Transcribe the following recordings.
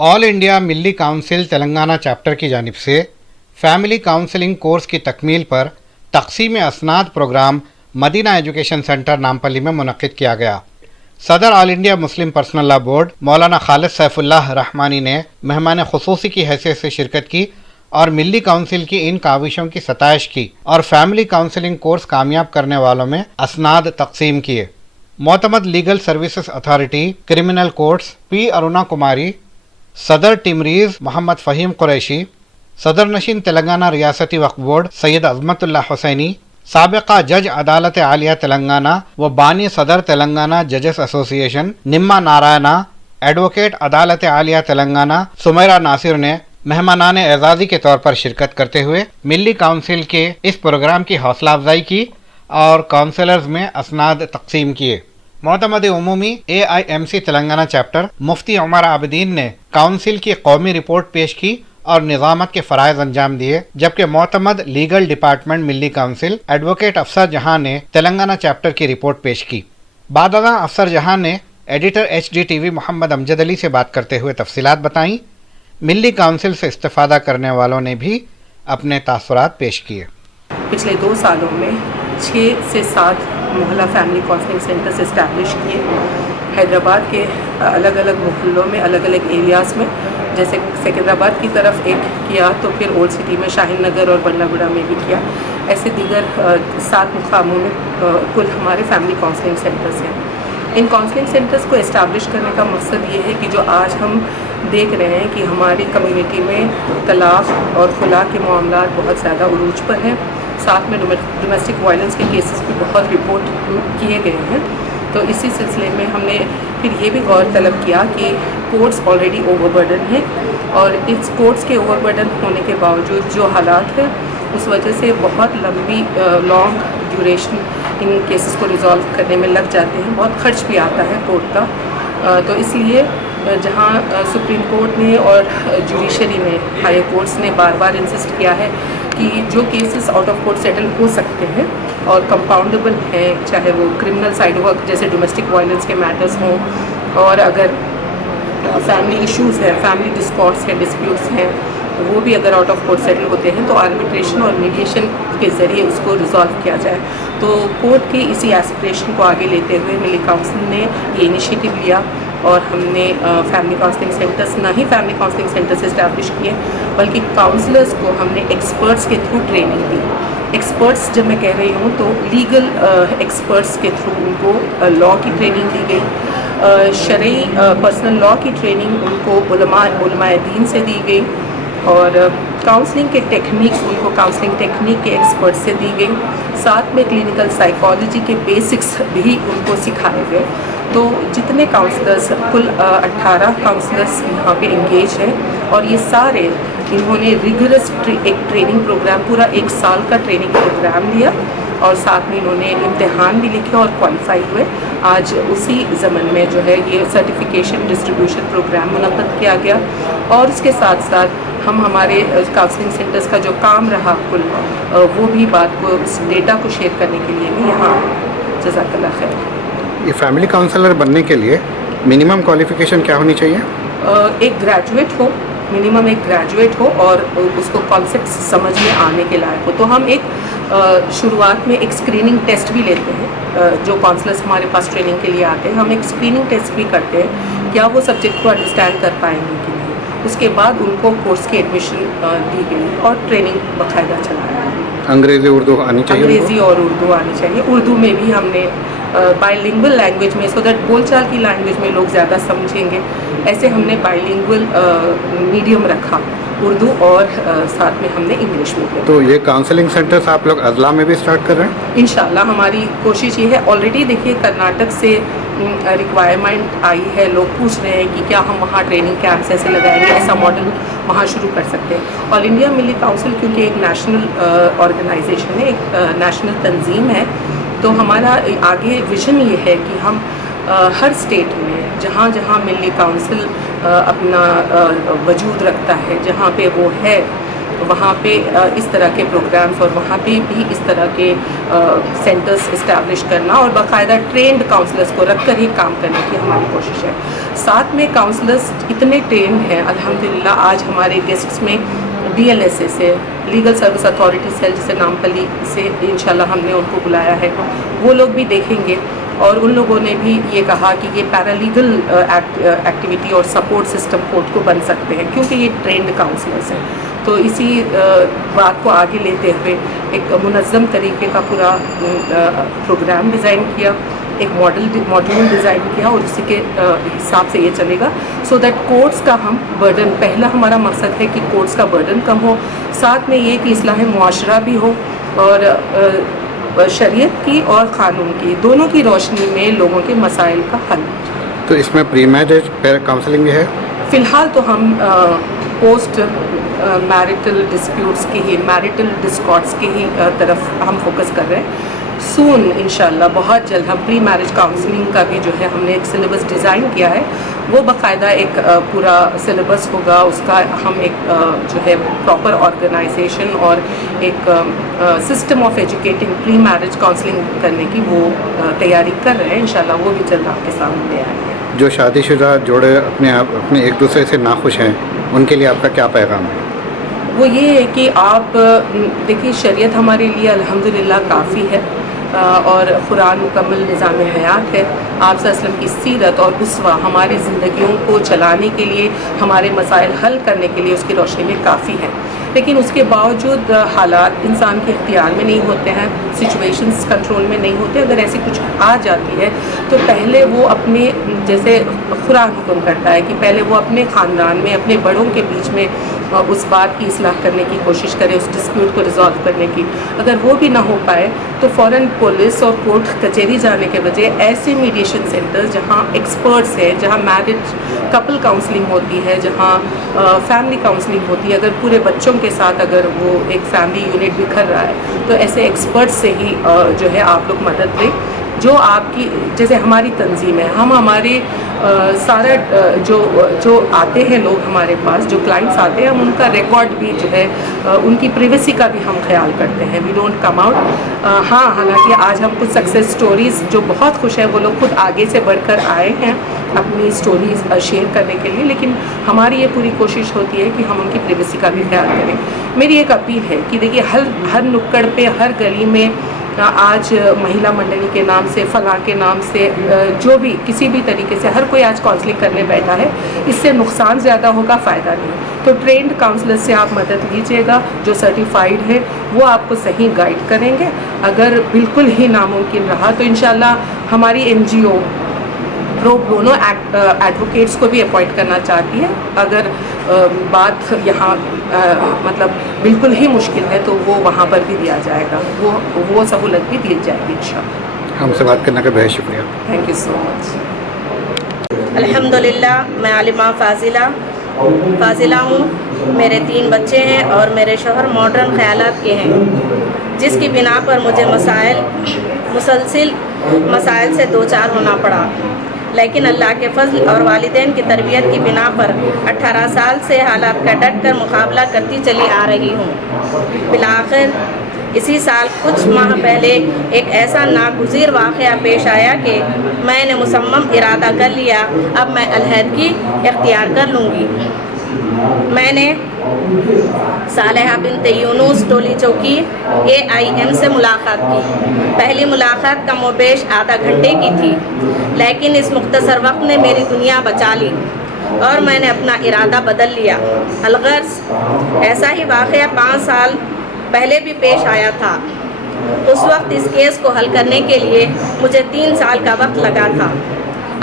آل India ملی council Telangana chapter کی جانب سے فیملی کونسلنگ کورس کی تکمیل پر تقسیم اسناد پروگرام مدینہ ایجوکیشن سینٹر نامپلی میں منعقد کیا گیا۔ صدر آل انڈیا مسلم پرسنل لا بورڈ مولانا خالد سیف اللہ رحمانی نے مہمان خصوصی کی حیثیت سے شرکت کی اور ملی کونسل کی ان کاوشوں کی ستائش کی اور فیملی کونسلنگ کورس کامیاب کرنے والوں میں اسناد تقسیم کیے۔ معتمد legal services authority criminal courts P Aruna Kumari, صدر ٹیمریز محمد فہیم قریشی، صدر نشین تلنگانہ ریاستی وقف بورڈ سید عظمت اللہ حسینی، سابقہ جج عدالت عالیہ تلنگانہ و بانی صدر تلنگانہ ججز ایسوسی ایشن نما نارائنا، ایڈوکیٹ عدالت عالیہ تلنگانہ سمیرہ ناصر نے مہمانان اعزازی کے طور پر شرکت کرتے ہوئے ملی کونسل کے اس پروگرام کی حوصلہ افزائی کی اور کونسلرز میں اسناد تقسیم کیے۔ معتمد عمومی AIMC تلنگانہ چیپٹر مفتی عمر عابدین نے کونسل کی قومی رپورٹ پیش کی اور نظامت کے فرائض انجام دیے، جبکہ معتمد لیگل ڈپارٹمنٹ ملی کونسل ایڈوکیٹ افسر جہاں نے تلنگانہ چیپٹر کی رپورٹ پیش کی۔ بعد ازاں افسر جہاں نے ایڈیٹر HDTV محمد امجد علی سے بات کرتے ہوئے تفصیلات بتائیں۔ ملی کونسل سے استفادہ کرنے والوں نے بھی اپنے تاثرات پیش کیے۔ پچھلے 2 سالوں میں 6 سے 7 محلہ فیملی کونسلنگ سینٹرز اسٹیبلش کیے حیدرآباد کے الگ الگ محلوں میں، الگ الگ ایریاز میں، جیسے سکندرآباد کی طرف ایک کیا تو پھر اولڈ سٹی میں شاہین نگر اور بنڈا گوڑا میں بھی کیا، ایسے دیگر 7 مقاموں میں کل ہمارے فیملی کونسلنگ سینٹرز ہیں۔ ان کونسلنگ سینٹرز کو اسٹیبلش کرنے کا مقصد یہ ہے کہ جو آج ہم دیکھ رہے ہیں کہ ہماری کمیونٹی میں طلاق اور خلا کے معاملات بہت زیادہ عروج پر ہیں، ساتھ میں ڈومیسٹک وائلنس کے کیسز بھی بہت رپورٹ کیے گئے ہیں، تو اسی سلسلے میں ہم نے پھر یہ بھی غور طلب کیا کہ کورٹس آلریڈی اوور برڈن ہیں، اور اس کورٹس کے اوور برڈن ہونے کے باوجود جو حالات ہیں اس وجہ سے بہت لانگ ڈیوریشن ان کیسز کو ریزالو کرنے میں لگ جاتے ہیں، بہت خرچ بھی آتا ہے کورٹ کا، تو اس لیے جہاں سپریم کورٹ نے اور جوڈیشری نے، ہائی کورٹس نے بار بار انسسٹ کیا ہے کہ جو cases out of court settle ہو سکتے ہیں اور کمپاؤنڈیبل ہیں، چاہے وہ کرمنل سائڈ ہو جیسے ڈومیسٹک وائلنس کے میٹرز ہوں، اور اگر فیملی ایشوز ہیں، فیملی ڈسپیوٹس ہیں، ڈسپیوٹس ہیں، وہ بھی اگر آؤٹ آف کورٹ سیٹل ہوتے ہیں تو آربیٹریشن اور میڈیشن کے ذریعے اس کو ریزالو کیا جائے۔ تو کورٹ کی اسی ایسپریشن کو آگے لیتے ہوئے ملی کونسل نے یہ انیشیٹو لیا اور ہم نے فیملی کونسلنگ سینٹرز، نہ ہی فیملی کونسلنگ سینٹرز اسٹیبلش کیے بلکہ کاؤنسلرز کو ہم نے ایکسپرٹس کے تھرو ٹریننگ دی۔ ایکسپرٹس جب میں کہہ رہی ہوں تو لیگل ایکسپرٹس کے تھرو ان کو لا کی ٹریننگ دی گئی، شرعی پرسنل لا کی ٹریننگ ان کو علماء دین سے دی گئی، اور کاؤنسلنگ کے ٹیکنیکس ان کو کاؤنسلنگ ٹیکنیک کے ایکسپرٹ سے دی گئی، ساتھ میں کلینکل سائیکالوجی کے بیسکس بھی ان کو سکھائے گئے۔ تو جتنے کاؤنسلرز، کل 18 کاؤنسلرز یہاں پہ انگیج ہیں، اور یہ سارے انہوں نے ریگورس ایک ٹریننگ پروگرام، پورا 1 سال کا ٹریننگ پروگرام لیا، اور ساتھ میں انہوں نے امتحان بھی لکھے اور کوالیفائی ہوئے۔ آج اسی ضمن میں جو ہے یہ سرٹیفکیشن ڈسٹریبیوشن پروگرام منعقد کیا گیا، اور اس کے ساتھ ساتھ ہم ہمارے کاؤنسلنگ سینٹرز کا جو کام رہا کل، وہ بھی بات کو، اس ڈیٹا کو شیئر کرنے کے لیے بھی یہاں۔ جزاک اللہ خیر۔ یہ فیملی کونسلر بننے کے لیے منیمم کوالیفیکیشن کیا ہونی چاہیے؟ ایک گریجویٹ ہو، منیمم ایک گریجویٹ ہو، اور اس کو کانسیپٹ سمجھ میں آنے کے لائق ہو۔ تو ہم ایک شروعات میں ایک اسکریننگ ٹیسٹ بھی لیتے ہیں، جو کونسلرز ہمارے پاس ٹریننگ کے لیے آتے ہیں، ہم ایک اسکریننگ ٹیسٹ بھی کرتے ہیں، کیا وہ سبجیکٹ کو انڈرسٹینڈ کر پائیں گے کہ نہیں۔ اس کے بعد ان کو کورس کی ایڈمیشن دی گئی اور ٹریننگ باقاعدہ چلایا۔ انگریزی اردو آنی چاہیے؟ انگریزی اور اردو آنی چاہیے۔ اردو میں بھی ہم نے بائی لنگول لینگویج میں، سو دیٹ بول چال کی لینگویج میں لوگ زیادہ سمجھیں گے، ایسے ہم نے بائی لنگول میڈیم رکھا، اردو اور ساتھ میں ہم نے انگلش میڈیم۔ تو یہ کاؤنسلنگ سینٹرز آپ لوگ اضلاع میں بھی اسٹارٹ کر رہے ہیں؟ انشاءاللہ ہماری کوشش یہ ہے، آلریڈی دیکھیے کرناٹک سے ریکوائرمنٹ آئی ہے، لوگ پوچھ رہے ہیں کہ کیا ہم وہاں ٹریننگ کیمپس ایسے لگائیں گے، ایسا ماڈل وہاں شروع کر سکتے ہیں۔ آل انڈیا ملی کونسل کیونکہ ایک نیشنل آرگنائزیشن ہے، ایک نیشنل تنظیم ہے، تو ہمارا آگے ویژن یہ ہے کہ ہم ہر اسٹیٹ میں جہاں جہاں ملی کونسل اپنا وجود رکھتا ہے، جہاں پہ وہ ہے، وہاں پہ اس طرح کے پروگرامز اور وہاں پہ بھی اس طرح کے سینٹرز اسٹیبلش کرنا اور باقاعدہ ٹرینڈ کاؤنسلرز کو رکھ کر ہی کام کرنے کی ہماری کوشش ہے. ساتھ میں کاؤنسلرز اتنے ٹرینڈ ہیں الحمدللہ. آج ہمارے گیسٹس میں DLSA سے لیگل سروس اتھارٹی سیل جسے نامپلی سے انشاءاللہ ہم نے ان کو بلایا ہے, وہ لوگ بھی دیکھیں گے. اور ان لوگوں نے بھی یہ کہا کہ یہ پیرالیگل ایکٹیویٹی اور سپورٹ سسٹم کورٹ کو بن سکتے ہیں کیونکہ یہ ٹرینڈ کاؤنسلرز ہیں. تو اسی بات کو آگے لیتے ہوئے ایک منظم طریقے کا پورا پروگرام ڈیزائن کیا, ایک ماڈیول ڈیزائن کیا اور اسی کے حساب سے یہ چلے گا سو دیٹ کورٹس کا ہم برڈن, پہلا ہمارا مقصد ہے کہ کورٹس کا برڈن کم ہو, ساتھ میں یہ کہ اصلاح معاشرہ بھی ہو اور شریعت کی اور قانون کی دونوں کی روشنی میں لوگوں کے مسائل کا حل. تو اس میں پری میرج کاؤنسلنگ بھی ہے؟ فی الحال تو ہم پوسٹ میرٹل ڈسپیوٹس کی ہی, میرٹل ڈسکارڈس کی ہی طرف ہم فوکس کر رہے ہیں. سون انشاءاللہ بہت جلد ہم پری میرج کاؤنسلنگ کا بھی جو ہے ہم نے ایک سلیبس ڈیزائن کیا ہے, وہ باقاعدہ ایک پورا سلیبس ہوگا, اس کا ہم ایک جو ہے پراپر آرگنائزیشن اور ایک system of educating pre marriage counselling کرنے کی وہ تیاری کر رہے ہیں. انشاءاللہ وہ بھی جلد آپ کے سامنے آئیں گے. جو شادی شدہ جوڑے اپنے ایک دوسرے سے ناخوش ہیں ان کے لیے آپ کا کیا پیغام ہے؟ وہ یہ ہے کہ آپ دیکھیے شریعت ہمارے لیے الحمدللہ کافی ہے اور قرآن مکمل نظام حیات ہے. آپ صلی اللہ علیہ وسلم کی سیرت اور اسوہ ہماری زندگیوں کو چلانے کے لیے, ہمارے مسائل حل کرنے کے لیے اس کی روشنی میں کافی ہے. لیکن اس کے باوجود حالات انسان کے اختیار میں نہیں ہوتے ہیں, سچویشنز کنٹرول میں نہیں ہوتے. اگر ایسی کچھ آ جاتی ہے تو پہلے وہ اپنے, جیسے قرآن حکم کرتا ہے کہ پہلے وہ اپنے خاندان میں اپنے بڑوں کے بیچ میں اس بات کی اصلاح کرنے کی کوشش کرے, اس ڈسپیوٹ کو ریزالو کرنے کی. اگر وہ بھی نہ ہو پائے تو فوراً پولیس اور کورٹ کچہری جانے کے بجائے ایسے میڈیشن سینٹرز جہاں ایکسپرٹس ہیں, جہاں میرج کپل کاؤنسلنگ ہوتی ہے, جہاں فیملی کاؤنسلنگ ہوتی ہے, اگر پورے بچوں کے ساتھ اگر وہ ایک فیملی یونٹ بکھر رہا ہے تو ایسے ایکسپرٹس سے ہی جو ہے آپ لوگ مدد لیں. جو آپ کی, جیسے ہماری تنظیم ہے, ہم ہمارے سارا جو آتے ہیں لوگ ہمارے پاس, جو کلائنٹس آتے ہیں, ہم ان کا ریکارڈ بھی جو ہے ان کی پریویسی کا بھی ہم خیال کرتے ہیں. We don't come out. ہاں حالانکہ آج ہم کچھ سکسیس سٹوریز جو بہت خوش ہیں, وہ لوگ خود آگے سے بڑھ کر آئے ہیں اپنی سٹوریز شیئر کرنے کے لیے, لیکن ہماری یہ پوری کوشش ہوتی ہے کہ ہم ان کی پریویسی کا بھی خیال کریں. میری ایک اپیل ہے کہ دیکھیے ہر نکڑ پہ, ہر گلی میں آج مہیلا منڈلی کے نام سے, فلاں کے نام سے, جو بھی کسی بھی طریقے سے ہر کوئی آج کاؤنسلنگ کرنے بیٹھا ہے. اس سے نقصان زیادہ ہوگا, فائدہ نہیں. تو ٹرینڈ کاؤنسلر سے آپ مدد لیجیے گا جو سرٹیفائیڈ ہے, وہ آپ کو صحیح گائیڈ کریں گے. اگر بالکل ہی ناممکن رہا تو انشاءاللہ ہماری NGO پرو بونو ایڈوکیٹس کو بھی اپوائنٹ کرنا چاہتی ہے. اگر بات یہاں مطلب بالکل ہی مشکل ہے تو وہ وہاں پر بھی دیا جائے گا, وہ سہولت بھی دی جائے گی انشاءاللہ. ہم سے بات کرنے کا بہت شکریہ. تھینک یو سو مچ. الحمدللہ میں عالمہ فاضلہ ہوں. میرے 3 بچے ہیں اور میرے شوہر ماڈرن خیالات کے ہیں, جس کی بنا پر مجھے مسلسل مسائل سے دوچار ہونا پڑا. لیکن اللہ کے فضل اور والدین کی تربیت کی بنا پر 18 سال سے حالات کا ڈٹ کر مقابلہ کرتی چلی آ رہی ہوں. بالآخر اسی سال کچھ ماہ پہلے ایک ایسا ناگزیر واقعہ پیش آیا کہ میں نے مصمم ارادہ کر لیا, اب میں علیحدگی اختیار کر لوں گی. میں نے صالحہ بنت یونس ٹولی چوکی AIM سے ملاقات کی. پہلی ملاقات کم و بیش آدھا گھنٹے کی تھی, لیکن اس مختصر وقت نے میری دنیا بچا لی اور میں نے اپنا ارادہ بدل لیا. الغرض ایسا ہی واقعہ 5 سال پہلے بھی پیش آیا تھا. اس وقت اس کیس کو حل کرنے کے لیے مجھے 3 سال کا وقت لگا تھا.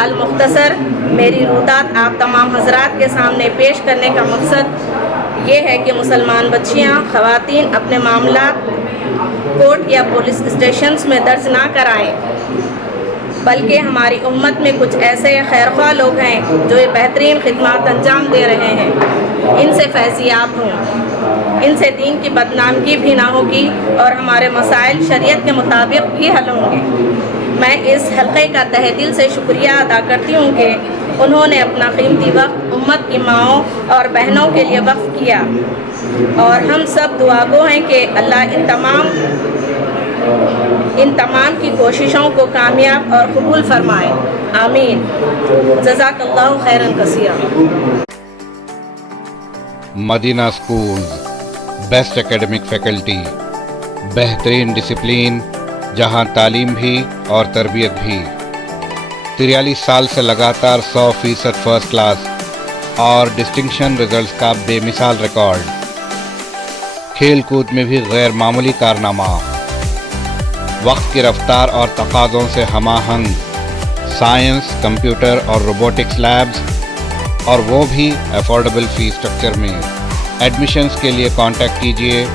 المختصر میری روتات آپ تمام حضرات کے سامنے پیش کرنے کا مقصد یہ ہے کہ مسلمان بچیاں, خواتین اپنے معاملات کورٹ یا پولیس اسٹیشنز میں درج نہ کرائیں, بلکہ ہماری امت میں کچھ ایسے خیرخواہ لوگ ہیں جو یہ بہترین خدمات انجام دے رہے ہیں, ان سے فیضیاب ہوں. ان سے دین کی بدنامگی بھی نہ ہوگی اور ہمارے مسائل شریعت کے مطابق بھی حل ہوں گے. میں اس حلقے کا تہہ دل سے شکریہ ادا کرتی ہوں کہ انہوں نے اپنا قیمتی وقت امت کی ماؤں اور بہنوں کے لیے وقف کیا، اور ہم سب دعا گو ہیں کہ اللہ ان تمام کی کوششوں کو کامیاب اور قبول فرمائے، آمین۔ جزاک اللہ خیراً کثیرا۔ مدینہ اسکولز، بیسٹ اکیڈمک فیکلٹی، بہترین ڈسپلین، جہاں تعلیم بھی اور تربیت بھی، 43 سال سے لگاتار 100% فرسٹ کلاس اور ڈسٹنکشن رزلٹس کا بے مثال ریکارڈ، کھیل کود میں بھی غیر معمولی کارنامہ، وقت کی رفتار اور تقاضوں سے ہم آہنگ سائنس، کمپیوٹر اور روبوٹکس لیبز، اور وہ بھی افورڈیبل فی اسٹرکچر میں۔ ایڈمیشنز کے لیے کانٹیکٹ کیجیے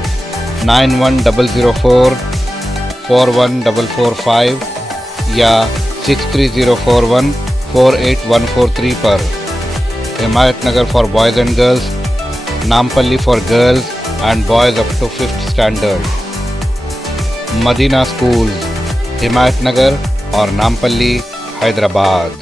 9100441445 یا 6304148143 پر۔ Himayat Nagar for boys and girls, Nampally for girls and boys up to 5th standard. Madina schools, Himayat Nagar اور نامپلی، حیدرآباد۔